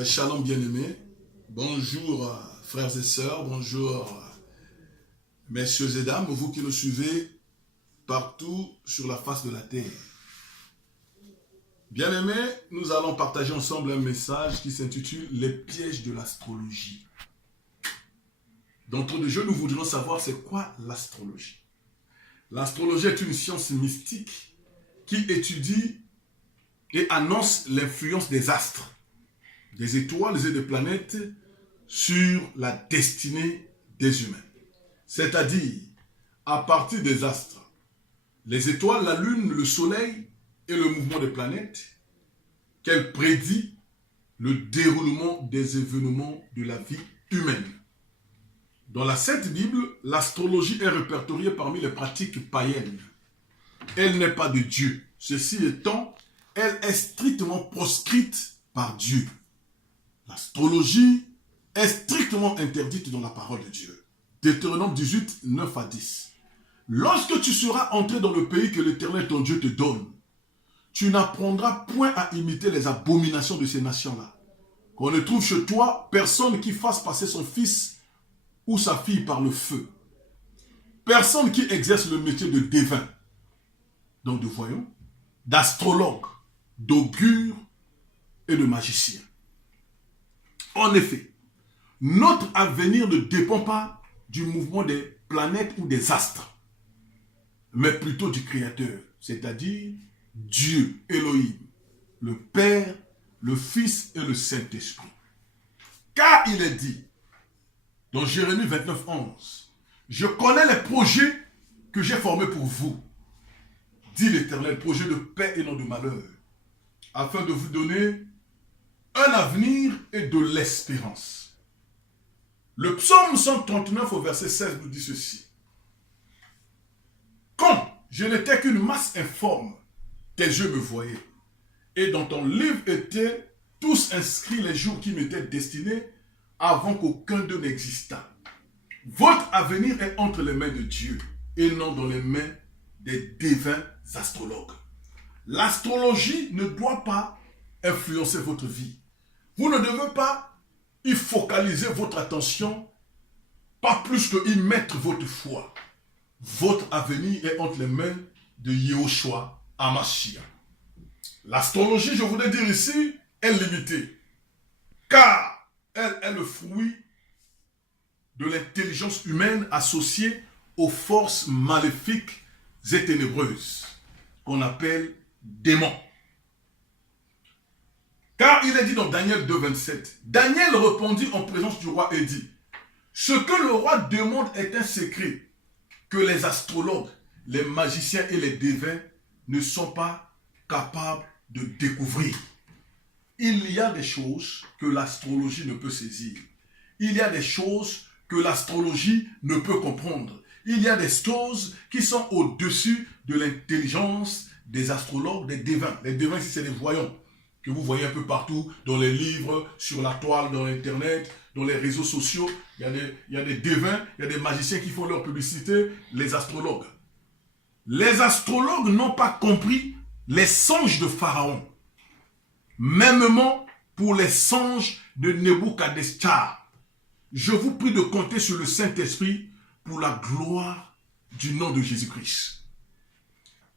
Shalom bien-aimés, bonjour frères et sœurs, bonjour messieurs et dames, vous qui nous suivez partout sur la face de la terre. Bien-aimés, nous allons partager ensemble un message qui s'intitule « Les pièges de l'astrologie ». D'entre deux jeux, nous voudrions savoir c'est quoi l'astrologie. L'astrologie est une science mystique qui étudie et annonce l'influence des astres, des étoiles et des planètes sur la destinée des humains. C'est-à-dire, à partir des astres, les étoiles, la lune, le soleil et le mouvement des planètes, qu'elle prédit le déroulement des événements de la vie humaine. Dans la Sainte Bible, l'astrologie est répertoriée parmi les pratiques païennes. Elle n'est pas de Dieu. Ceci étant, elle est strictement proscrite par Dieu. L'astrologie est strictement interdite dans la parole de Dieu. Deutéronome 18, 9 à 10. Lorsque tu seras entré dans le pays que l'Éternel ton Dieu te donne, tu n'apprendras point à imiter les abominations de ces nations-là. Qu'on ne trouve chez toi personne qui fasse passer son fils ou sa fille par le feu. Personne qui exerce le métier de devin, donc de voyant, d'astrologue, d'augure et de magicien. En effet, notre avenir ne dépend pas du mouvement des planètes ou des astres, mais plutôt du Créateur, c'est-à-dire Dieu, Elohim, le Père, le Fils et le Saint-Esprit. Car il est dit, dans Jérémie 29, 11, « Je connais les projets que j'ai formés pour vous, dit l'Éternel, projets de paix et non de malheur, afin de vous donner un avenir et de l'espérance. » Le psaume 139 au verset 16 nous dit ceci. « Quand je n'étais qu'une masse informe, tes yeux me voyaient, et dans ton livre étaient tous inscrits les jours qui m'étaient destinés avant qu'aucun d'eux n'existât. Votre avenir est entre les mains de Dieu et non dans les mains des devins astrologues. L'astrologie ne doit pas influencer votre vie. Vous ne devez pas y focaliser votre attention, pas plus que y mettre votre foi. Votre avenir est entre les mains de Yehoshua Hamashiach. L'astrologie, je voudrais dire ici, est limitée, car elle est le fruit de l'intelligence humaine associée aux forces maléfiques et ténébreuses, qu'on appelle démons. Car il est dit dans Daniel 2, 27, Daniel répondit en présence du roi et dit, ce que le roi demande est un secret que les astrologues, les magiciens et les devins ne sont pas capables de découvrir. Il y a des choses que l'astrologie ne peut saisir. Il y a des choses que l'astrologie ne peut comprendre. Il y a des choses qui sont au-dessus de l'intelligence des astrologues, des devins. Les devins, c'est des voyants que vous voyez un peu partout, dans les livres, sur la toile, dans Internet, dans les réseaux sociaux. Il y a des devins, il y a des magiciens qui font leur publicité, les astrologues. Les astrologues n'ont pas compris les songes de Pharaon. Mêmement pour les songes de Nebuchadnezzar. Je vous prie de compter sur le Saint-Esprit pour la gloire du nom de Jésus-Christ.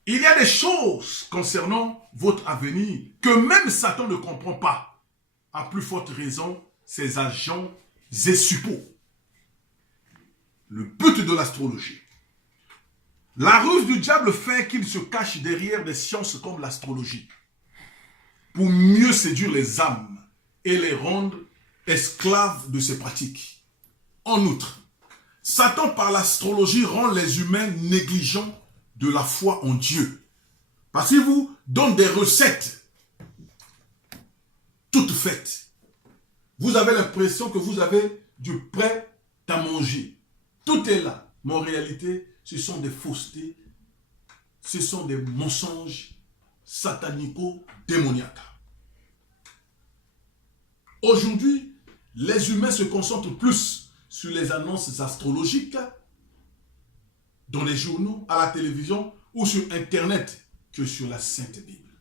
Il y a des choses concernant votre avenir que même Satan ne comprend pas. À plus forte raison, ses agents et suppôts. Le but de l'astrologie. La ruse du diable fait qu'il se cache derrière des sciences comme l'astrologie pour mieux séduire les âmes et les rendre esclaves de ses pratiques. En outre, Satan par l'astrologie rend les humains négligents de la foi en Dieu. Parce qu'il vous donne des recettes toutes faites. Vous avez l'impression que vous avez du prêt à manger. Tout est là. Mais en réalité, ce sont des faussetés, ce sont des mensonges satanico-démoniaques. Aujourd'hui, les humains se concentrent plus sur les annonces astrologiques dans les journaux, à la télévision ou sur Internet que sur la Sainte Bible.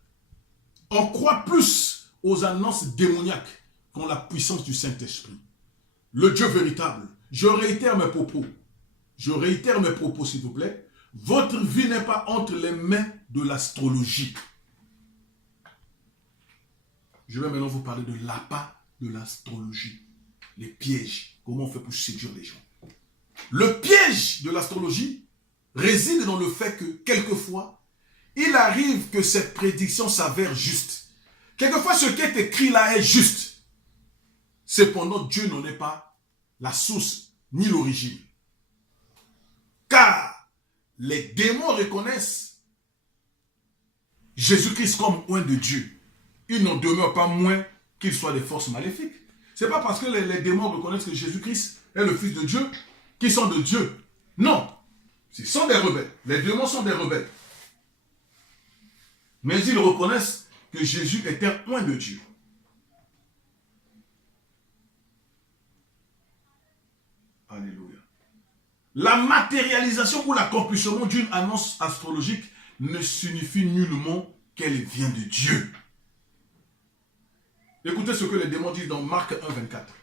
On croit plus aux annonces démoniaques qu'ont la puissance du Saint-Esprit. Le Dieu véritable. Je réitère mes propos. Je réitère mes propos, s'il vous plaît. Votre vie n'est pas entre les mains de l'astrologie. Je vais maintenant vous parler de l'appât de l'astrologie. Les pièges. Comment on fait pour séduire les gens. Le piège de l'astrologie réside dans le fait que, quelquefois, il arrive que cette prédiction s'avère juste. Quelquefois, ce qui est écrit là est juste. Cependant, Dieu n'en est pas la source ni l'origine. Car les démons reconnaissent Jésus-Christ comme un de Dieu. Il n'en demeure pas moins qu'il soit des forces maléfiques. Ce n'est pas parce que les démons reconnaissent que Jésus-Christ est le Fils de Dieu qu'ils sont de Dieu. Non. Ils sont des rebelles. Les démons sont des rebelles. Mais ils reconnaissent que Jésus est un de Dieu. Alléluia. La matérialisation ou l'accomplissement d'une annonce astrologique ne signifie nullement qu'elle vient de Dieu. Écoutez ce que les démons disent dans Marc 1, 24.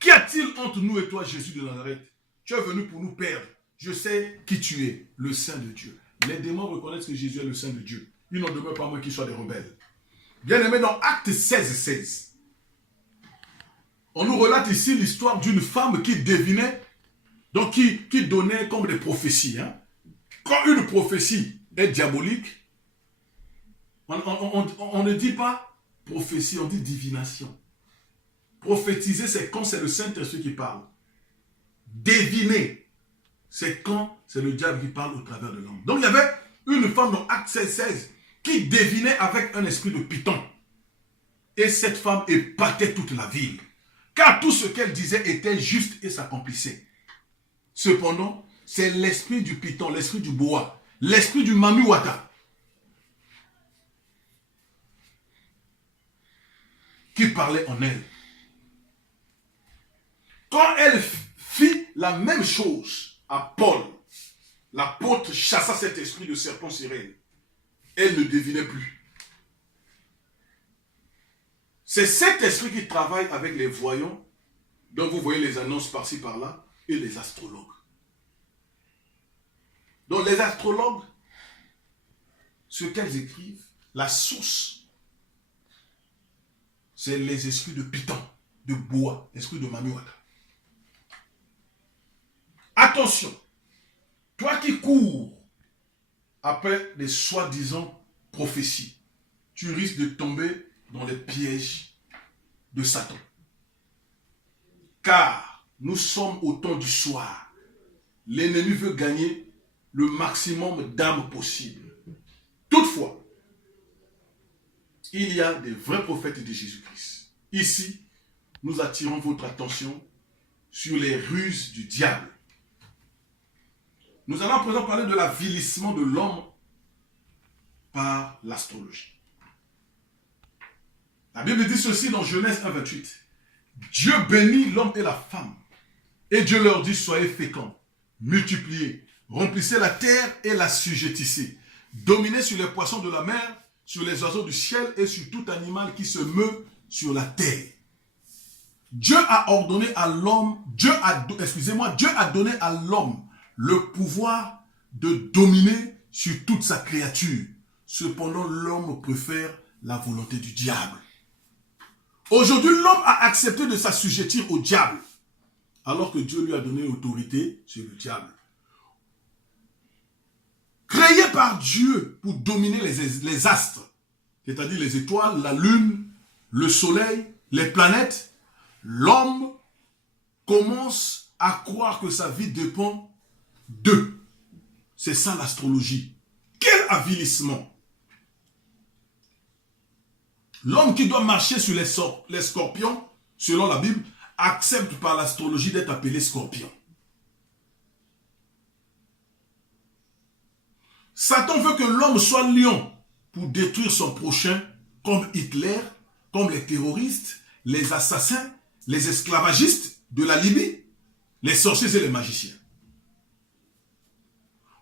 Qu'y a-t-il entre nous et toi, Jésus de Nazareth? Tu es venu pour nous perdre. Je sais qui tu es, le Saint de Dieu. Les démons reconnaissent que Jésus est le Saint de Dieu. Il n'en demeure pas moins qu'ils soient des rebelles. Bien aimé, dans Actes 16, 16, on nous relate ici l'histoire d'une femme qui devinait, donc qui donnait comme des prophéties. Hein. Quand une prophétie est diabolique, on ne dit pas prophétie, on dit divination. Prophétiser, c'est quand c'est le Saint-Esprit qui parle. Deviner, c'est quand c'est le diable qui parle au travers de l'homme. Donc il y avait une femme dans Acte 16, 16 qui devinait avec un esprit de python. Et cette femme épatait toute la ville. Car tout ce qu'elle disait était juste et s'accomplissait. Cependant, c'est l'esprit du python, l'esprit du boa, l'esprit du mamiwata qui parlait en elle. Quand elle fit la même chose à Paul, l'apôtre chassa cet esprit de serpent sirène. Elle ne devinait plus. C'est cet esprit qui travaille avec les voyants, dont vous voyez les annonces par-ci par-là, et les astrologues. Donc les astrologues, ce qu'elles écrivent, la source, c'est les esprits de python, de bois, l'esprit de Manuata. Attention, toi qui cours après des soi-disant prophéties, tu risques de tomber dans les pièges de Satan. Car nous sommes au temps du soir. L'ennemi veut gagner le maximum d'âmes possible. Toutefois, il y a des vrais prophètes de Jésus-Christ. Ici, nous attirons votre attention sur les ruses du diable. Nous allons à présent parler de l'avilissement de l'homme par l'astrologie. La Bible dit ceci dans Genèse 1, 28. Dieu bénit l'homme et la femme. Et Dieu leur dit, soyez féconds, multipliez, remplissez la terre et la sujettissez. Dominez sur les poissons de la mer, sur les oiseaux du ciel et sur tout animal qui se meut sur la terre. Dieu a ordonné à l'homme, Dieu a donné à l'homme le pouvoir de dominer sur toute sa créature. Cependant, l'homme préfère la volonté du diable. Aujourd'hui, l'homme a accepté de s'assujettir au diable, alors que Dieu lui a donné l'autorité sur le diable. Créé par Dieu pour dominer les astres, c'est-à-dire les étoiles, la lune, le soleil, les planètes, l'homme commence à croire que sa vie dépend d'eux. C'est ça l'astrologie. Quel avilissement! L'homme qui doit marcher sur les scorpions, selon la Bible, accepte par l'astrologie d'être appelé scorpion. Satan veut que l'homme soit lion pour détruire son prochain, comme Hitler, comme les terroristes, les assassins, les esclavagistes de la Libye, les sorciers et les magiciens.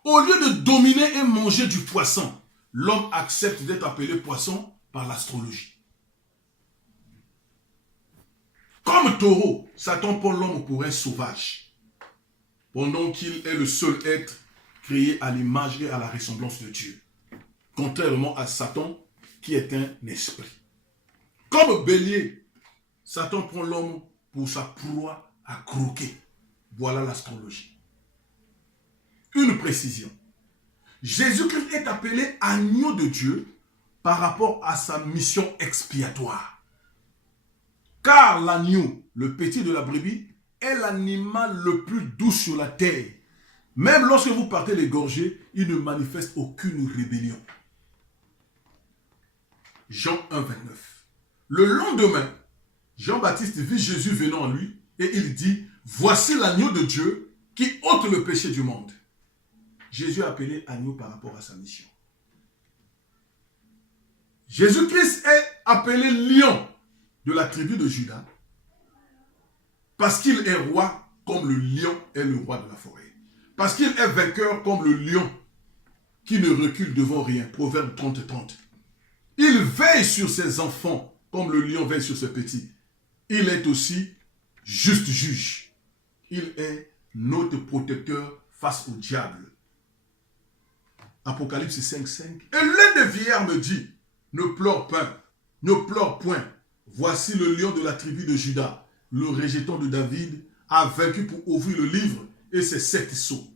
Au lieu de dominer et manger du poisson, l'homme accepte d'être appelé poisson par l'astrologie. Comme taureau, Satan prend l'homme pour un sauvage, pendant qu'il est le seul être créé à l'image et à la ressemblance de Dieu, contrairement à Satan qui est un esprit. Comme bélier, Satan prend l'homme pour sa proie à croquer. Voilà l'astrologie. Une précision. Jésus-Christ est appelé agneau de Dieu par rapport à sa mission expiatoire. Car l'agneau, le petit de la brebis, est l'animal le plus doux sur la terre. Même lorsque vous partez l'égorger, il ne manifeste aucune rébellion. Jean 1, 29. Le lendemain, Jean-Baptiste vit Jésus venant à lui et il dit, « Voici l'agneau de Dieu qui ôte le péché du monde. » Jésus est appelé agneau par rapport à sa mission. Jésus-Christ est appelé lion de la tribu de Juda parce qu'il est roi comme le lion est le roi de la forêt. Parce qu'il est vainqueur comme le lion qui ne recule devant rien. Proverbe 30, 30. Il veille sur ses enfants comme le lion veille sur ses petits. Il est aussi juste juge. Il est notre protecteur face au diable. Apocalypse 5, 5. Et l'un des vieillards me dit, ne pleure pas, ne pleure point. Voici le lion de la tribu de Juda, le rejeton de David, a vaincu pour ouvrir le livre et ses 7 sceaux.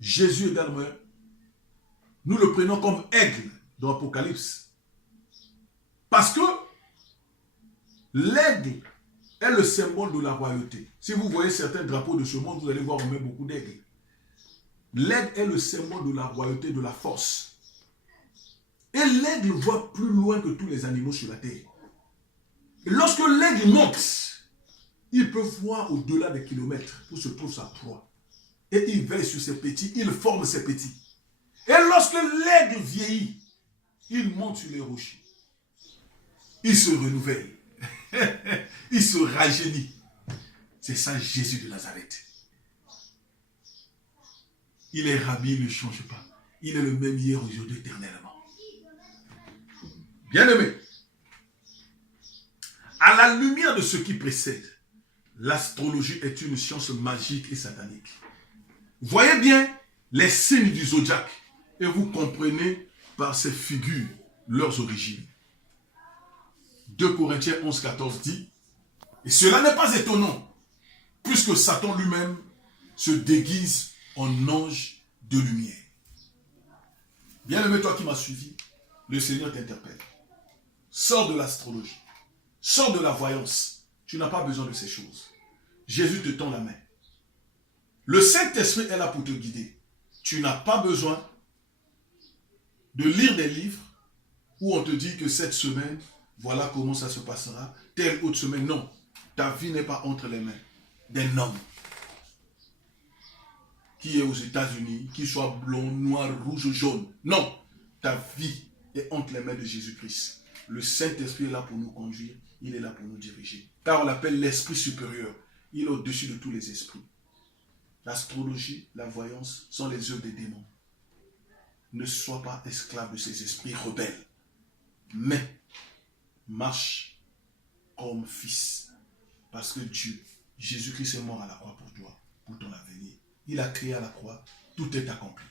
Jésus également, nous le prenons comme aigle dans l'Apocalypse. Parce que l'aigle est le symbole de la royauté. Si vous voyez certains drapeaux de ce monde, vous allez voir même beaucoup d'aigles. L'aigle est le symbole de la royauté, de la force. Et l'aigle voit plus loin que tous les animaux sur la terre. Et lorsque l'aigle monte, il peut voir au-delà des kilomètres où se trouve sa proie. Et il veille sur ses petits, il forme ses petits. Et lorsque l'aigle vieillit, il monte sur les rochers. Il se renouvelle. Il se rajeunit. C'est ça Jésus de Nazareth. Il est ravi, il ne change pas. Il est le même hier, aujourd'hui, éternellement. Bien-aimé, à la lumière de ce qui précède, l'astrologie est une science magique et satanique. Voyez bien les signes du zodiaque et vous comprenez par ces figures leurs origines. 2 Corinthiens 11, 14 dit, et cela n'est pas étonnant, puisque Satan lui-même se déguise en ange de lumière. Bien-aimé, toi qui m'as suivi, le Seigneur t'interpelle. Sors de l'astrologie, sors de la voyance. Tu n'as pas besoin de ces choses. Jésus te tend la main. Le Saint-Esprit est là pour te guider. Tu n'as pas besoin de lire des livres où on te dit que cette semaine, voilà comment ça se passera. Telle autre semaine, non. Ta vie n'est pas entre les mains d'un homme qui est aux États-Unis, qui soit blond, noir, rouge, jaune. Non. Ta vie est entre les mains de Jésus-Christ. Le Saint-Esprit est là pour nous conduire. Il est là pour nous diriger. Car on l'appelle l'esprit supérieur. Il est au-dessus de tous les esprits. L'astrologie, la voyance sont les œuvres des démons. Ne sois pas esclave de ces esprits rebelles. Mais marche comme fils. Parce que Dieu, Jésus-Christ est mort à la croix pour toi, pour ton avenir. Il a créé à la croix, tout est accompli.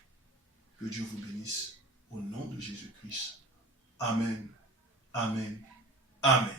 Que Dieu vous bénisse au nom de Jésus-Christ. Amen. Amen. Amen.